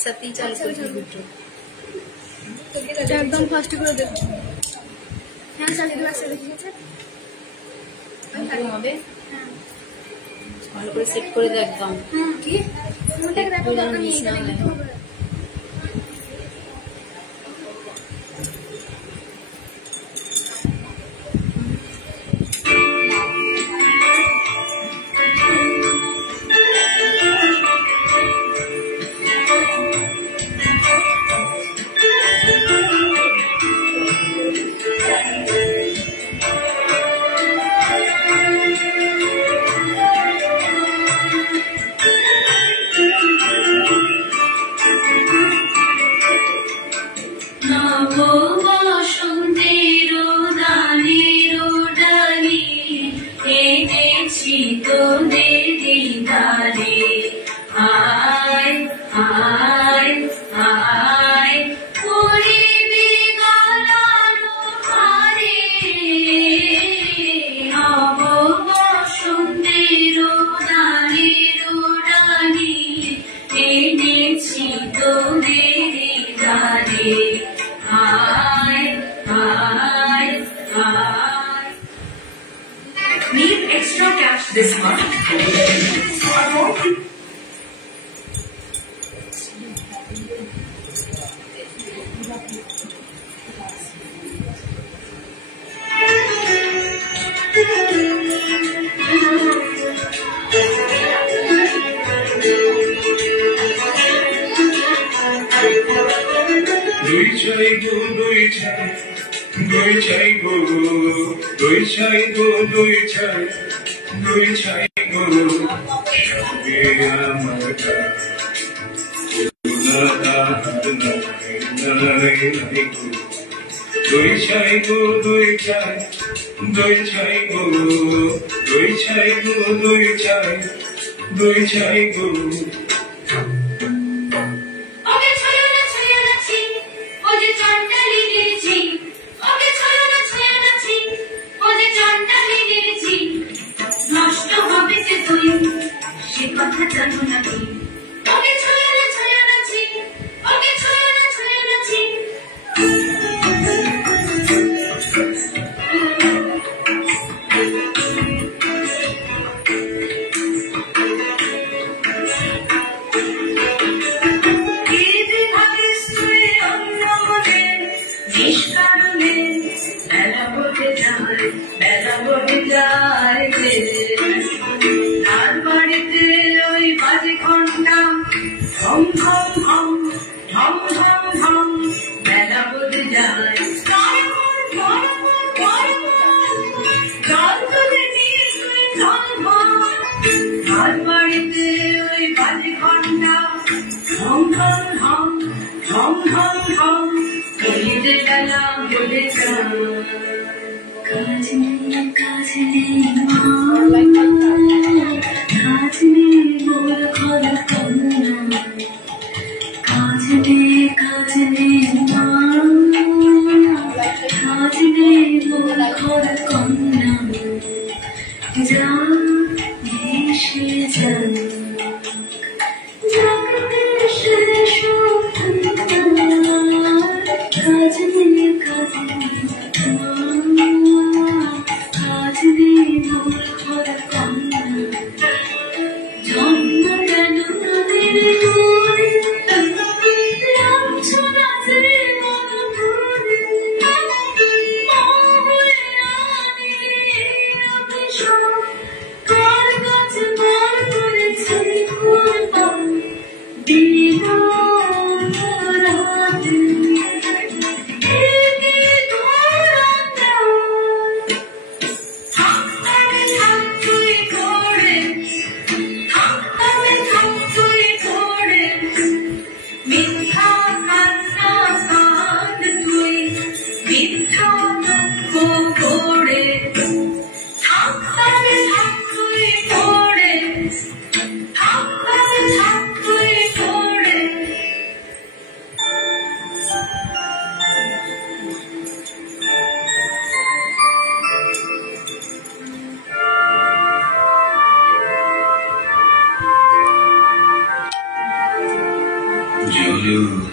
একসাথেই চালু করেছি দুটো। একদম ফাস্ট করে দেব। হ্যাঁ চালিয়ে দেব একসাথে, ঠিক আছে? হবে ভালো করে সেট করে দে একদম। কি ফোনটাকে দেখো দরকার নেই, এটা দেখতে হবে। Need extra cash this month?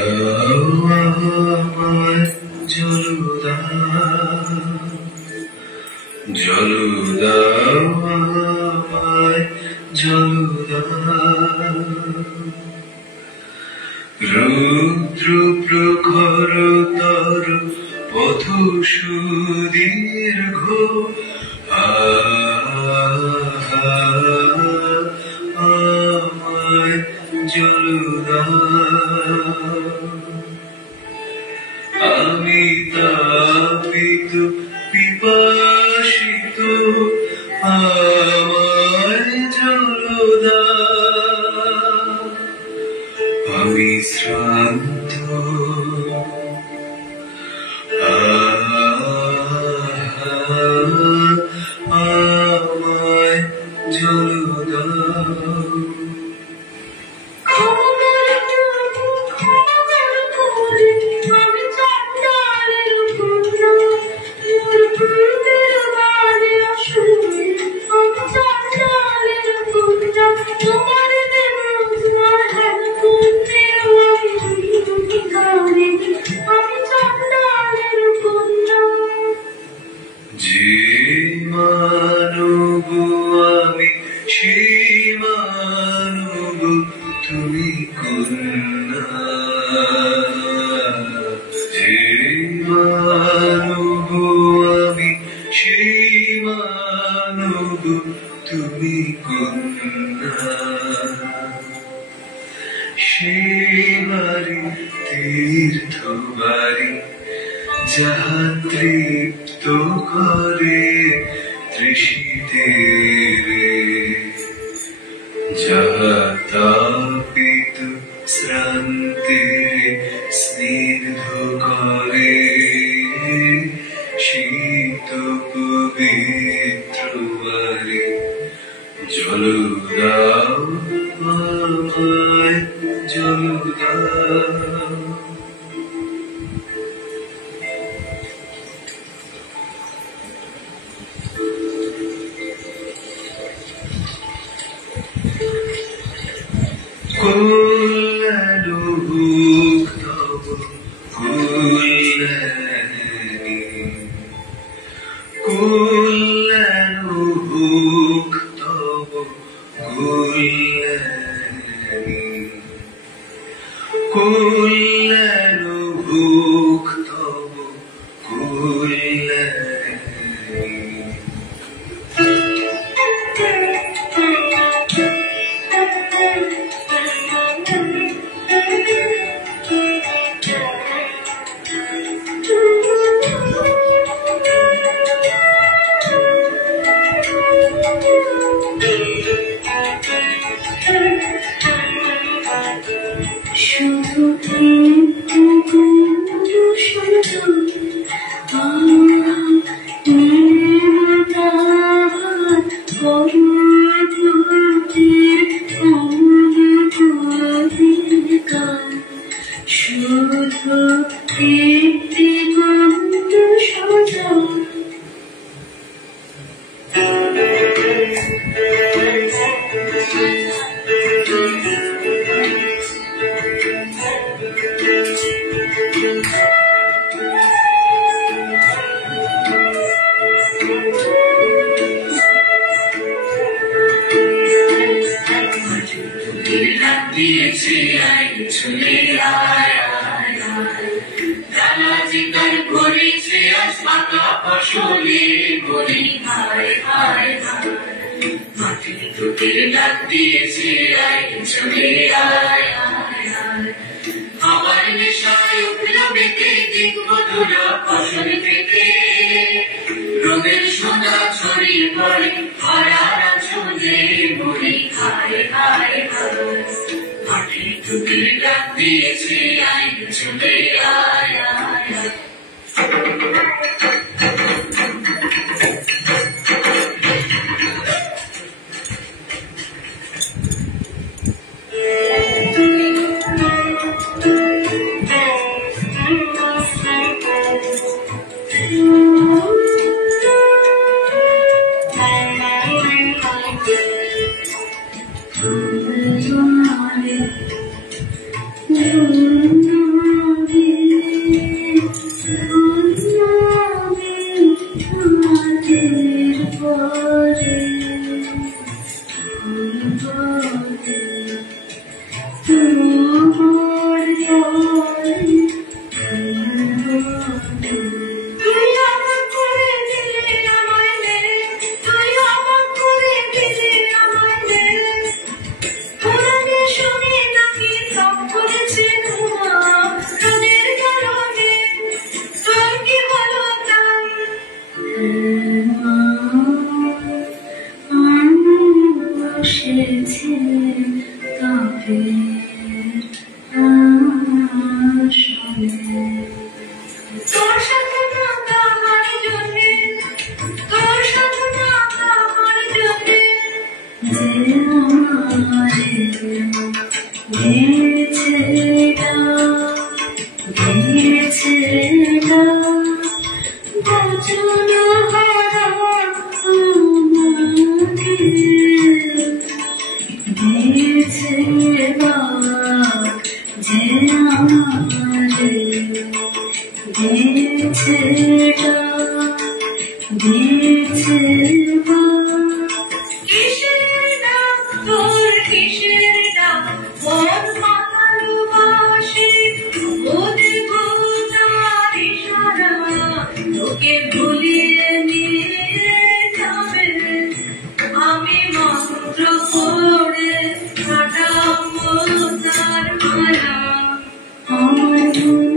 দাও আমায় জল দাও, জল দাও আমায় জল দাও। রুদ্র প্রখর তর পথ সুদীর্ঘ আমায় জল দাও। আমি তাপিত পিপাসিত আমায় জল দাও। আমি শ্রান্ত আমায় জল দাও। যে মানব আমি সেই মানব তুমি কন্যা। যে মানব আমি সেই মানব তুমি কন্যা। সেই বাড়ি তীর্থ বাড়ি যাহা তৃপ্ত করে তৃষিতের, যাহা তাপিত শ্রান্তের স্নিগ্ধ করে শীত পবিত্র বাড়ি। জল দাও আমায় জল দাও। কল্যাণ হোক তব কল্যাণী, কল্যাণ হোক তব কল্যাণী, কল্যাণ হোক তব কল্যাণী। শুধু শুধু দিয়েছি চলে আয় দালাজি তার করেছে আজ পাতা ফসলে বলি হায় হায় মাটির তোকে ডাক দিয়েছে চলে আয় আমার নেশায় উঠল বেঁকে দেখবো তোরা ফসল পেতে রোদের সোনা ছড়িয়ে পড়ে হারার আঁচলে বলি হায় হায় মাটির তোকে ডাক দিয়েছে চলে আয় Oh দিয়েছে বচন হারা আমাকে দিয়েছে যে আমারে দিয়েছে দিয়েছে কিসের নাম তোর কিসের নাম মন ভালোবাসে ওদের ভোটার ইশারা তোকে ভুলিয়ে নিয়ে যাবে আমি মন্ত্র পড়ে কাটাবো তার মায়া আমার মনে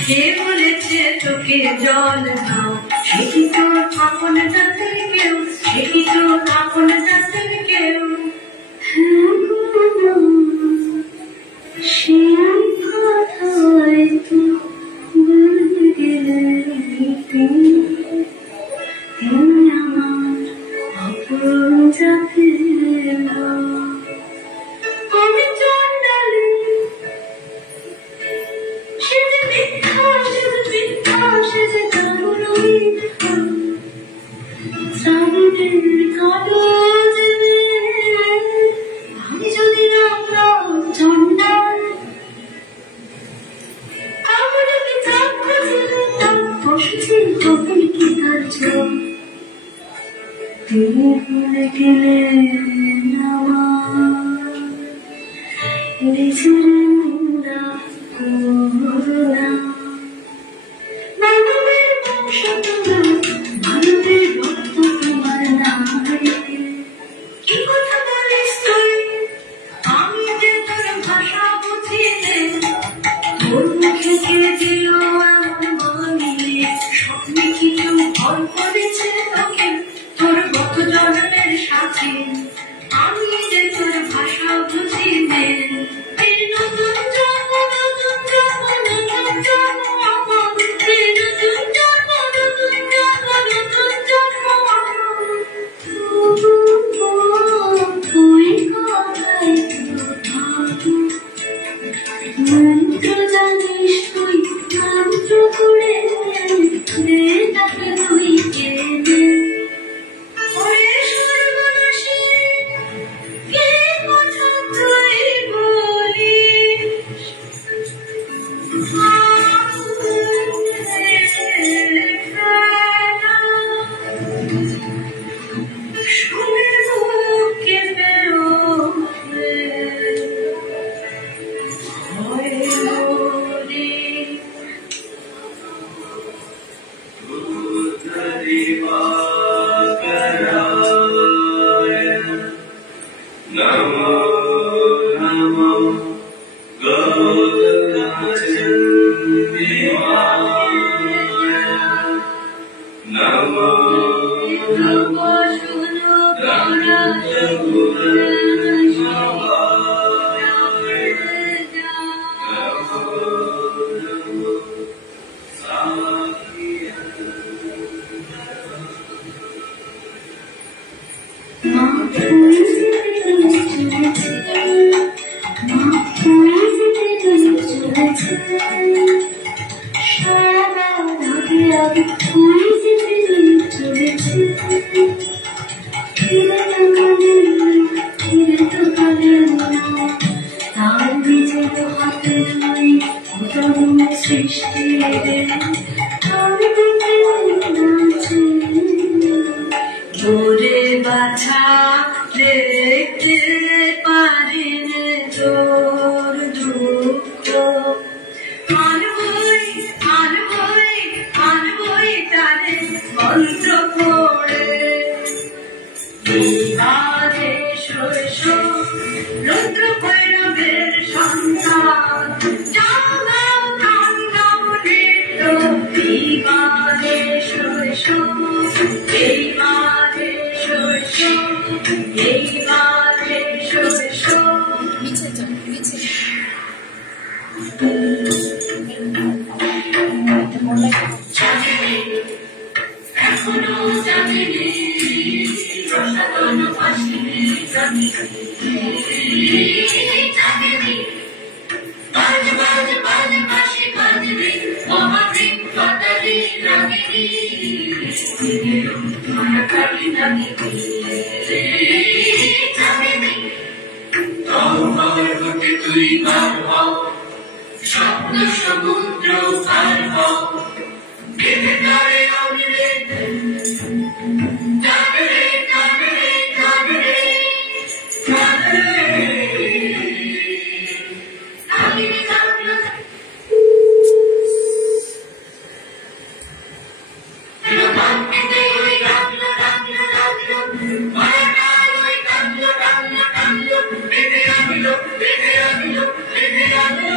কে বলেছে তোকে জল দাও সেটি তো আপন জাতের কেউ সেটি তো আপন জাতের কেউ সে কথায় তো বলে গেলে আমার আপন জাতের আমি চন্ডালী আমি যদি চন্ডাল আমার বসেছি তখন কি তার তিনি ভুলে গেলেন আমার নিজের নিন্দা করুণা মানবের বংশ তোমার মানবের রক্ত তোমার নাই কি কথা বলিস তুই আমি যে তোর ভাষা বুঝি নে তোর মুখে কে দিল এমন বাণী স্বপ্নে কি কেউ ভর করেছে তোকে তোর গত জন্মের সাথে আমি যে তোর ভাষা বুঝি নে নতুন জন্ম নতুন জন্ম নতুন জন্ম নতুন জন্ম নতুন জন্ম নতুন জন্ম তুই কথাই মন্ত্র জানিস তুই মন্ত্র করে তাকে তুই কেঁদে ওরে সর্বনাশী কে কথা তুই বলিস শুনে বুকে বেরোবে Namo Namo Gaudamadhyamaya Namo Namo তোরে বাছা দেখতে পারি তোর দুঃখ আনবই তারে মন্ত্র পড়ে আদেশ রুদ্র ভৈরবের সন্তান জাগাও নৃত্য তুই পার হও স্বপ্ন সমুদ্র পার হও কেঁদে তারে আনলে কাঁদে রে কাঁদে রে কাঁদে রে কাঁদে রে আমি কাঁদলো রোমান্টিতে ওই কাঁদলো কাঁদলো কাঁদলো মায়াকার ওই কাঁদলো কাঁদলো কাঁদলো বেঁধে আনলো বেঁধে আনলো বেঁধে আনলো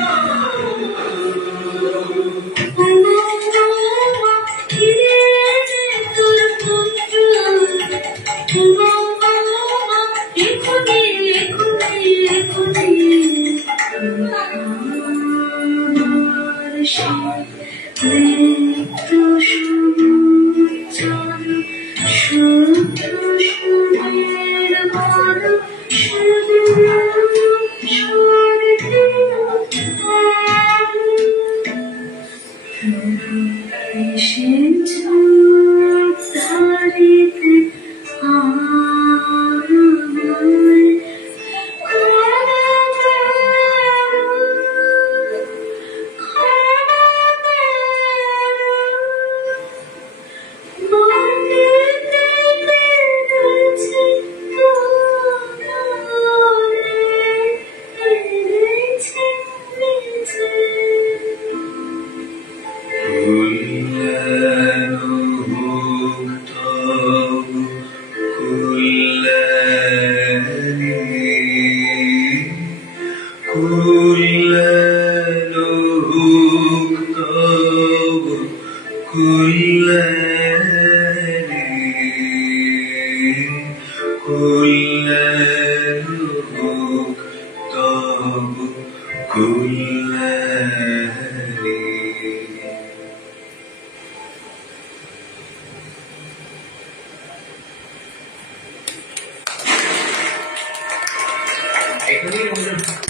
এখনই